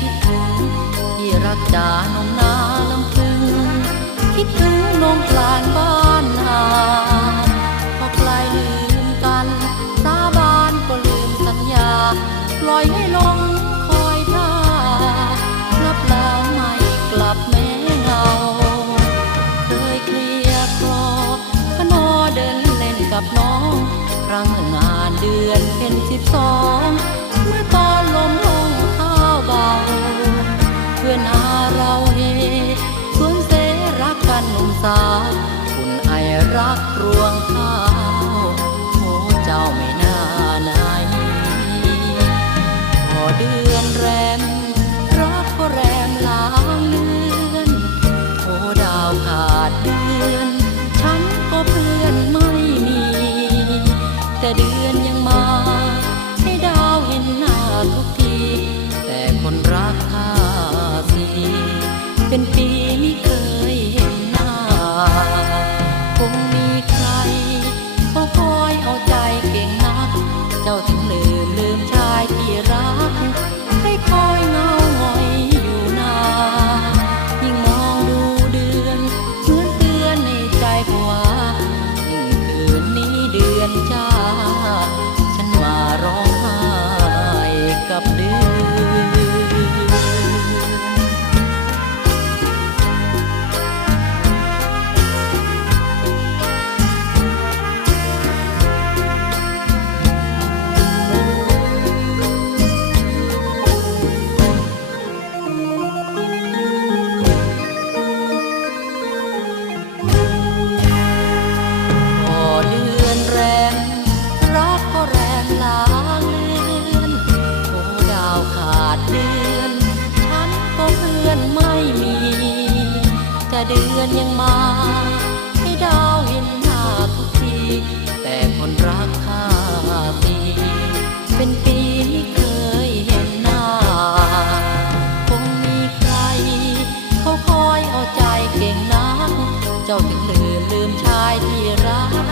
คิดถึงที่รักจานงนาลำพึง คิดถึงนงกลานบ้านนาพอใกลลืมกัน สาบานก็ลืมสัญญา ปล่อยให้ลงคอยท่ารับแล้วไม่กลับแม่เงา เคยเคลียร์คลอขนอเดินเล่นกับน้อง ครั้งงานเดือนเป็นสิบสองเมื่อตอน รวงข้าวโอ้เจ้าไม่น่านายพอเดือนแรมรักก็แรมลางเลือนโอ้ดาวขาดเดือนฉันก็เพื่อนไม่มี แต่เดือนยังมาให้ดาวเห็นหน้าทุกที แต่คนรักข้าสิเป็นปีไม่เคย เดือนยังมา ให้ดาวเห็นหน้าทุกที แต่คนรักข้าปี เป็นปีไม่เคยเห็นหน้า คงมีใคร เขาคอยเอาใจเก่งนัก เจ้าถึงลืมลืมชายที่รัก